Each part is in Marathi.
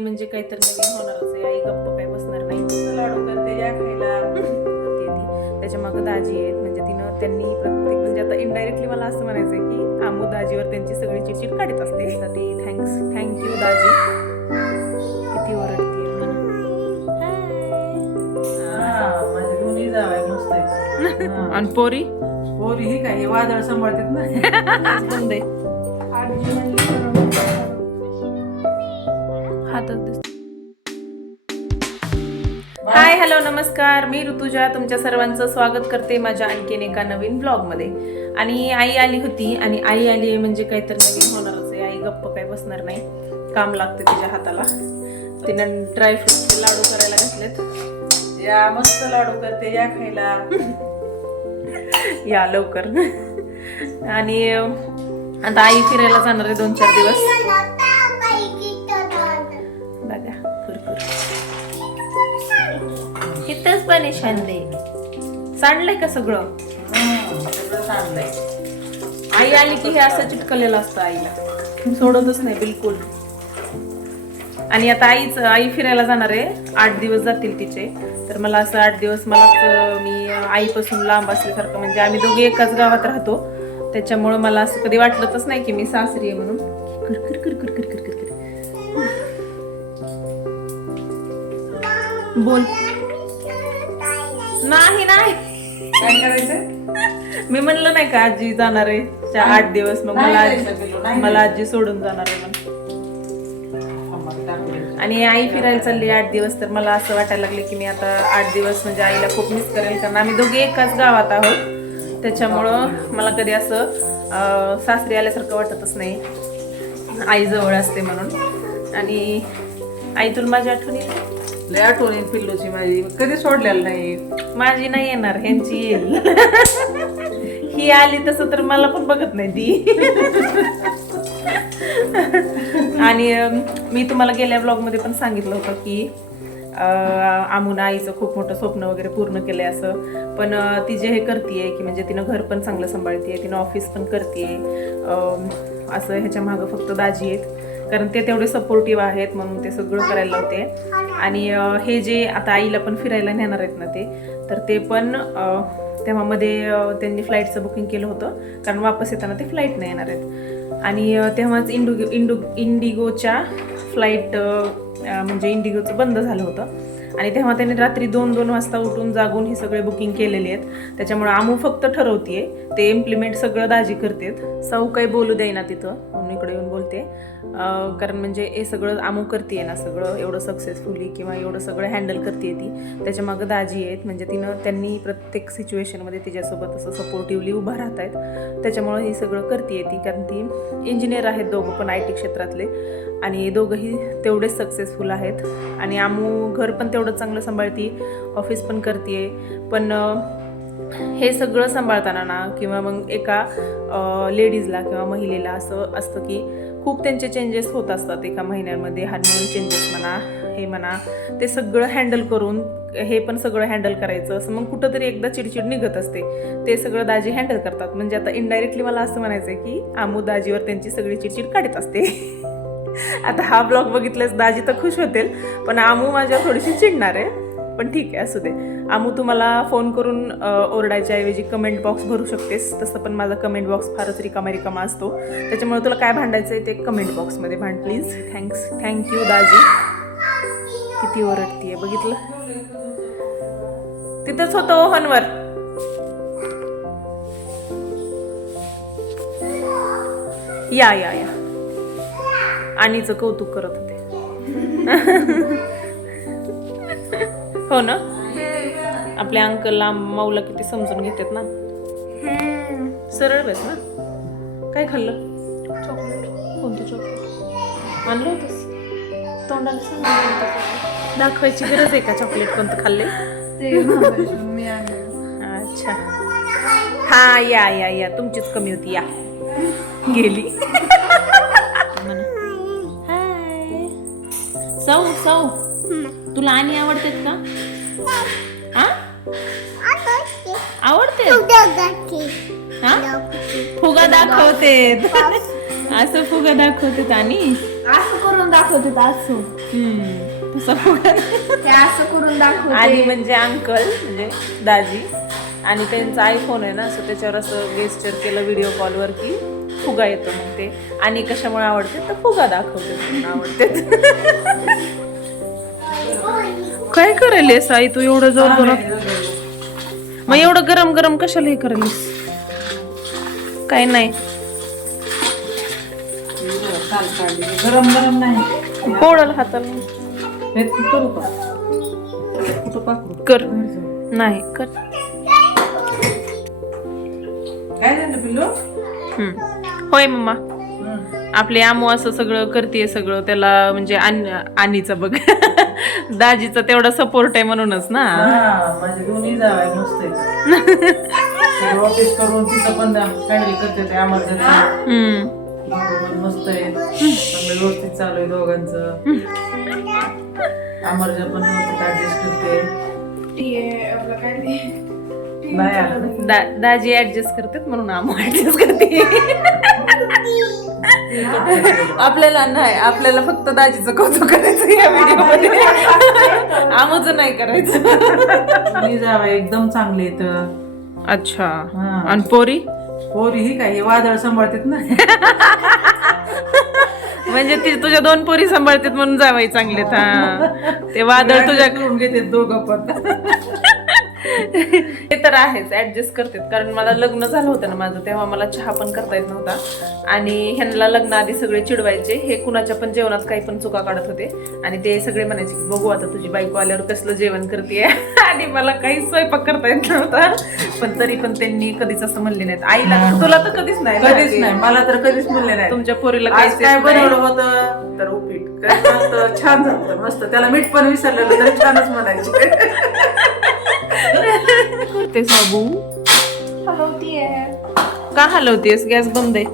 म्हणजे काहीतरी नवीन होणारच आहे. आई गप्प काय बसणार नाही. लाडू करते या खायला करते ती. त्याच्या मागं दाजी आहेत, म्हणजे त्यांनी प्रत्येक म्हणजे आता इनडायरेक्टली मला असं म्हणायचंय की आमू दाजीवर त्यांची सगळी चिडचिड काढत असते. साठी थँक्यू दाजी. किती ओरडते माझे दोन्ही जावई मस्त आहेत. आणि पोरी पोरी ही काय हे वादळ सांभाळतात ना. बंद आहे. हातात दिसत. हाय हॅलो नमस्कार, मी ऋतुजा तुमच्या सर्वांचं स्वागत करते माझ्या आणखीन एका नवीन ब्लॉगमध्ये. आणि आई आली होती, आणि आई आली म्हणजे काहीतरी नवीन होणारच आहे. आई गप्प काय बसणार नाही, काम लागते तिच्या हाताला. तिनं ड्रायफ्रूटचे लाडू करायला घातलेत. या मस्त लाडू करते या खायला. या लवकर. आणि आता आई फिरायला जाणार आहे 2-4 दिवस. बघा कुरकुर इथंच पण शांदे सांडलंय का सगळं. सगळं सांडलंय. आई आली की हे असं चिटकलेलं असतं आईला, सोडतच नाही बिलकुल. आणि आता आई फिरायला जाणार आहे. 8 दिवस जातील तिचे. तर मला असं 8 दिवस मी आईपासून लांब असल्यासारखं, म्हणजे आम्ही दोघे एकाच गावात राहतो, त्याच्यामुळं मला असं कधी वाटलंच नाही की मी सासरी आहे म्हणून. कर कर कर कर कर कर कर बोल. नाही काय करायचं? मी म्हणलं नाही का आजी जाणार आहे 8 दिवस, मग मला आजी सोडून जाणार आहे म्हणून. आणि आई फिरायला चालली 8 दिवस. तर मला असं वाटायला लागले की मी आता 8 दिवस म्हणजे आईला खूप मिस करेल, कारण आम्ही दोघे एकाच गावात आहोत. त्याच्यामुळं मला कधी असं सासरी आल्यासारखं वाटतच नाही, आई जवळ असते म्हणून. आणि आई तुला माझी आठवण येते? लय आठवण येईल पिल्लूची माझी. कधी सोडलेलं नाही. माझी नाही येणार, ह्यांची येईल. ही आली तसं तर मला पण बघत नाही ती. आणि मी तुम्हाला गेल्या ब्लॉगमध्ये पण सांगितलं होतं की आमून आईचं खूप मोठं स्वप्न वगैरे पूर्ण केलंय असं. पण ती जे हे करतीये की म्हणजे तिनं घर पण चांगलं सांभाळतीये, तिनं ऑफिस पण करतीये असं. ह्याच्या मागं फक्त दाजी आहेत, कारण ते तेवढे सपोर्टिव्ह आहेत म्हणून ते सगळं करायला लावते. आणि हे जे आता आईला पण फिरायला नेणार आहेत ना तर ते पण तेव्हा मध्ये त्यांनी फ्लाईटचं बुकिंग केलं होतं, कारण वापस येताना ते फ्लाईटनं येणार आहेत. आणि तेव्हाच इंडिगोच्या फ्लाईट म्हणजे इंडिगोचं बंद झालं होतं. आणि तेव्हा त्यांनी रात्री 2-2 वाजता उठून जागून हे सगळे बुकिंग केलेले आहेत. त्याच्यामुळे आमू फक्त ठरवतीये, ते इम्प्लिमेंट सगळं दाजी करतेत. सौ काही बोलू देईना तिथं, म्हणून इकडे येऊन बोलते. कारण म्हणजे हे सगळं आमू करते ना, सगळं एवढं सक्सेसफुली किंवा एवढं सगळं हँडल करते ती. त्याच्या मागं दाजी आहेत, म्हणजे त्यांनी प्रत्येक सिच्युएशनमध्ये तिच्यासोबत असं सपोर्टिव्हली उभा राहत आहेत. त्याच्यामुळं हे सगळं करते ती, कारण ती इंजिनियर आहेत दोघं पण IT क्षेत्रातले, आणि दोघंही तेवढेच सक्सेसफुल आहेत. आणि आमू घर पण तेवढं चांगलं सांभाळते, ऑफिस पण करते. पण हे सगळं सांभाळताना ना, किंवा मग एका लेडीजला किंवा महिलेला असं असतं की खूप त्यांचे चेंजेस होत असतात एका महिन्यामध्ये. हार्मोन चेंजेस म्हणा, हे म्हणा, ते सगळं हँडल करून हे पण सगळं हँडल करायचं असं. मग कुठंतरी एकदा चिडचिड निघत असते, ते सगळं दाजी हँडल करतात. म्हणजे आता इनडायरेक्टली मला असं म्हणायचं आहे की आमू दाजीवर त्यांची सगळी चिडचिड काढत असते. आता हा ब्लॉग बघितल्यास दाजी तर खुश होतील, पण आमू माझ्यावर थोडीशी चिडणार आहे. पण ठीक आहे, असू दे. आमू तुम्हाला फोन करून ओरडायच्या ऐवजी कमेंट बॉक्स भरू शकतेस. तसं पण माझा कमेंट बॉक्स फारच रिकामा असतो, त्याच्यामुळे तुला काय भांडायचं आहे ते कमेंट बॉक्समध्ये भांड प्लीज. थँक्यू दाजी. किती ओरडतीये बघितलं. तिथंच होतं ओव्हनवर. या या या आणीचं कौतुक करत होते. हो ना, आपल्या अंकलला माऊला किती समजून घेतात ना. सरळ बस ना. काय खाल्लं? चॉकलेट. कोणतं चॉकलेट आणलं होतंस? तोंडाला सांग, दाखवायची गरज आहे का चॉकलेट कोणतं खाल्ले? अच्छा, हा या या या, तुमचीच कमी होती, या. गेली. सौ तुला आणि आवडतात का? आवडते. फुगा दाखवते असं, फुगा दाखवते आणि असं करून दाखवते असं तसं फुगा. ते असं करून दाखवते. आणि म्हणजे अंकल म्हणजे दाजी आणि त्यांचा आयफोन आहे ना, सो त्याच्यावर असं गेस्चर केलं व्हिडिओ कॉलवर की फुगा येतो. मग ते आणि कशामुळे आवडते तर फुगा दाखवते म्हणून आवडते. काय करायलीस आई तू एवढं जोर जोरात? मग एवढं गरम गरम कशाला हे करायलीस? काय नाही, गरम गरम नाही पोळल हाताला हे करू का कुठं पाकरू कर. नाही कर. काय झालं पिल्लू होय मम्मा. आपले आमू असं सगळं करते सगळं त्याला म्हणजे आणीचं बघ. दाजीचा तेवढा सपोर्ट आहे म्हणूनच ना. माझे दोन्ही जावाय मस्त आहे. ऑफिस करून तिचं पण हँडल करते ते आम्हाला पण मस्त आहे. चांगलं व्यवस्थित चालू आहे दोघांचं. अमरजा पण व्यवस्थित ऍडजस्ट करते. नाही आलं. दाजी ऍडजस्ट करतात म्हणून आमू ऍडजस्ट करते. आपल्याला नाही, आपल्याला फक्त दाजीचं कौतुक करायचं या व्हिडिओ मध्ये. आमूचं नाही करायचं. दोन्ही जावाय एकदम चांगले आहेत. अच्छा. आणि पोरी पोरी ही काय हे वादळ सांभाळतात ना. म्हणजे ती तुझ्या 2 पोरी सांभाळतात म्हणून जावाई चांगलेत. हा ते वादळ तुझ्या करून घेते दोघं पण. ते तर आहेच, ऍडजस्ट करतात. कारण मला लग्न झालं होतं ना माझं, तेव्हा मला चहा पण करता येत नव्हता आणि ह्यांना लग्नाआधी सगळे चिडवायचे. हे कुणाच्या पण जेवणात काही पण चुका काढत होते आणि ते सगळे म्हणायचे की बघू आता तुझी बायको आल्यावर कसलं जेवण करतेय. आणि मला काहीच स्वयंपाक करता येत नव्हता, पण तरी पण त्यांनी कधीच असं म्हणले नाहीत. आईला तुला तर कधीच नाही, कधीच नाही, मला तर कधीच म्हणले नाही. तुमच्या पोरीला आज काय बनवलं होतं तर उपीट काय झालं, छान झालं मस्त. त्याला मीठ पण विसरलेलं तरी छानच म्हणायचे. ते साबू हलवतीये. का हलवतेस? गॅस बंद आहे.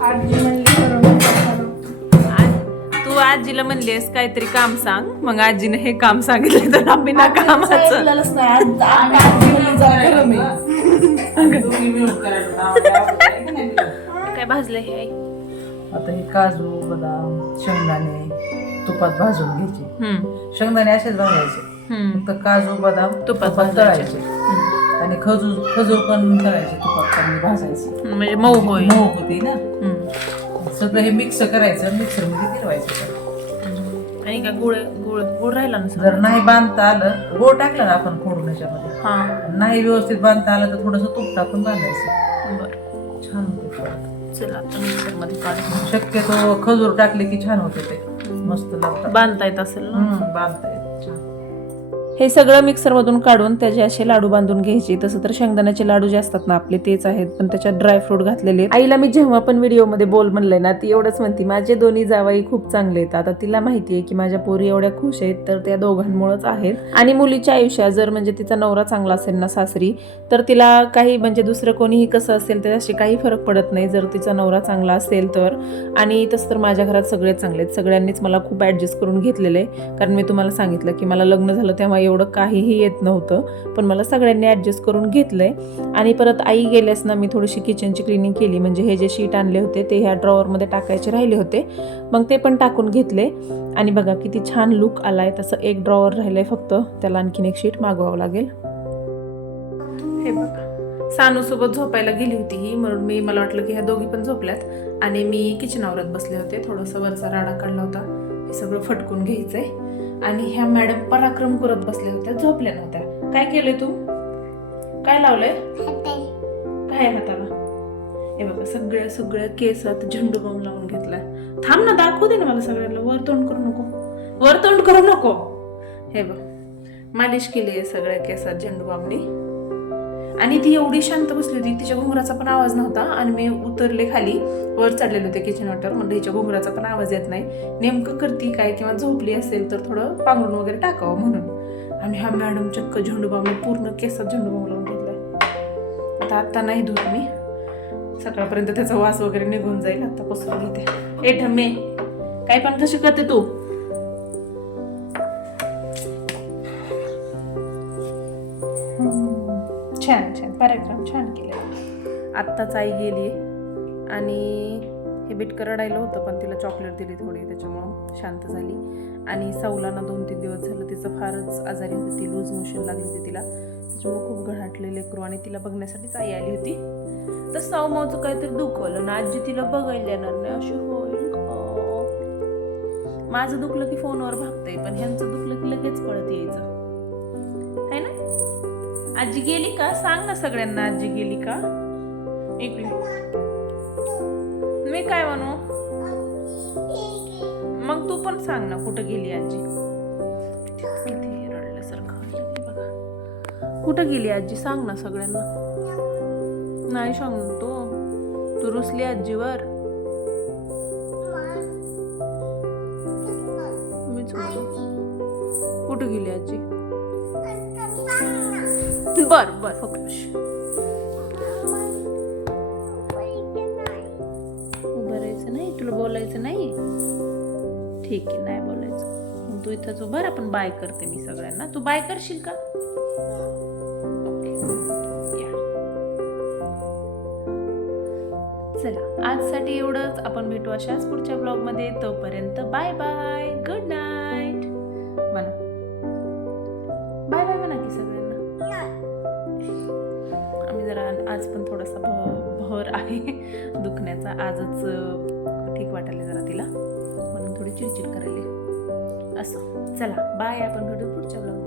आजी म्हणली करून तू आजीला म्हणलीस काहीतरी काम सांग, मग आजीने हे काम सांगितले तर आम्ही ना कामाचं. ऐकलेलंच नाही. आजी म्हणली जरा गरम आहे. दोघी मिळून करायचं. काय भाजलंय हे आई? आता हे काजू बदाम शेंगदाणे तुपात भाजून घ्यायचे. शेंगदाणे असेच भाजायचे, फक्त काजू बदाम तुपात तळायचे आणि खजूर पण तळायचे तुपात चांगले भाजायचे. म्हणजे मऊ होय. मऊ होते ना. सगळं हे मिक्स करायचं, मिक्सर मध्ये फिरवायचं. आणि काय गुळ गुळ गुळ राहिला ना जर नाही बांधता आलं, गोळ टाकलं ना आपण फोडून याच्यामध्ये, हा नाही व्यवस्थित बांधता आलं तर थोडस तूप टाकून बांधायचं. बरं छान होते. चला आता मिक्सर मध्ये काढ. शक्यतो खजूर टाकले की छान होते ते, मस्त लागतात. बांधता येत असेल ना. बांधता येत छान. हे सगळं मिक्सरमधून काढून त्याचे असे लाडू बांधून घ्यायचे. तसं तर शेंगदाण्याचे लाडू जे असतात ना आपले तेच आहेत, पण त्याच्यात ड्रायफ्रूट घातलेले आहेत. आईला मी जेव्हा पण व्हिडिओमध्ये बोल म्हणलंय ना, ती एवढंच म्हणती माझे दोन्ही जावाई खूप चांगले आहेत. आता तिला माहिती आहे की माझ्या पोरी एवढ्या खुश आहेत तर त्या दोघांमुळेच आहेत. आणि मुलीच्या आयुष्यात जर म्हणजे तिचा नवरा चांगला असेल ना सासरी, तर तिला काही म्हणजे दुसरं कोणीही कसं असेल त्याच्याशी काही फरक पडत नाही जर तिचा नवरा चांगला असेल तर. आणि तसं तर माझ्या घरात सगळे चांगले आहेत. सगळ्यांनीच मला खूप ॲडजस्ट करून घेतलेलं आहे. कारण मी तुम्हाला सांगितलं की मला लग्न झालं तेव्हा एवढं काहीही येत नव्हतं, पण मला सगळ्यांनी ॲडजस्ट करून घेतलंय. आणि परत आई गेल्यास ना मी थोडीशी किचनची क्लिनिंग केली. म्हणजे हे जे शीट आणले होते ते ह्या ड्रॉवरमध्ये टाकायचे राहिले होते, मग ते पण टाकून घेतले. आणि बघा किती छान लुक आलाय. तसं एक ड्रॉवर राहिलंय फक्त, त्याला आणखीन एक शीट मागवावं लागेल. हे बघा सानू सोबत झोपायला गेली होती ही, म्हणून मला वाटलं की ह्या दोघी पण झोपल्यात आणि मी किचन आवरत बसले होते. थोडंसं वरचा राडा काढला होता, हे सगळं फटकून घ्यायचंय. आणि ह्या मॅडम पराक्रम करत बसल्या होत्या, झोपल्या नव्हत्या. काय केलंय तू? काय लावलंय? काय हाताला? हे बघा सगळ्या सगळ्या केसात झेंडू बाम लावून घेतलाय. थांब ना, दाखवू दे ना मला सगळ्यांना. वर तोंड करू नको, वर तोंड करू नको. हे बघ मालिश केली आहे सगळ्या केसात झेंडू बामनी. आणि ती एवढी शांत बसली होती, तिच्या घुंगराचा पण आवाज नव्हता. आणि मी उतरले खाली, वर चढलेले होते किचन वाटर, म्हणजे हिच्या घुंगराचा पण आवाज येत नाही. नेमकं करती काय किंवा झोपली असेल तर थोडं पांघरून वगैरे टाकावं म्हणून. आणि ह्या मॅडम चक्क झेंडूबाम पूर्ण केसात झेंडूबाम लावून घेतलाय. आता नाही धुत मी, सकाळपर्यंत त्याचा वास वगैरे निघून जाईल. आता पसरून घेते. ए ठम्मे, काय पण कशी करते तू? छान छान पराक्रम छान केले. आत्ताच आई गेली आणि हे बिटकं रडायला होतं, पण तिला चॉकलेट दिली थोडी, त्याच्यामुळं शांत झाली. आणि सौला ना 2-3 दिवस झालं तिचं फारच आजारी होती, ती लूज मोशन लागली होती तिला, त्याच्यामुळं खूप गळाटले लेकरू. आणि तिला बघण्यासाठीच आई आली होती. तर सौमावचं काहीतरी दुखवलं ना, आजी तिला बघायला येणार नाही अशी होईल का? माझं दुखलं की फोनवर भागतंय, पण ह्यांचं दुखलं की लगेच पळत यायचं है ना. आजी गेली का? सांग ना सगळ्यांना, आजी गेली का? इकडे मी काय म्हणू? मग तू पण सांग ना, कुठं गेली आजी? इथे रडल्यासारखं वाटलं की बघा. कुठं गेली आजी सांग ना सगळ्यांना. नाही सांग ना तू रुसली आजीवर. मीच म्हणतो. कुठं गेली आजी? बर बर फक्त उभं राहायचं नाही, तुला बोलायचं नाही. ठीक आहे, नाही बोलायचं. मग तू इथंच उभं राहा, आपण बाय करते मी सगळ्यांना. तू बाय करशील का? ओके या. चला आजसाठी एवढंच. आपण भेटू अशाच पुढच्या ब्लॉगमध्ये. तोपर्यंत बाय बाय, गुड नाईट म्हणा. बाय बाय म्हणा की सगळ्यांना. आम्ही जरा आज पण थोडासा भर आहे दुखण्याचा. आजच ठीक वाटायला जरा तिला, म्हणून थोडी चिडचिड करायला असं. चला बाय, आपण भेटू पुढच्या ब्लॉग.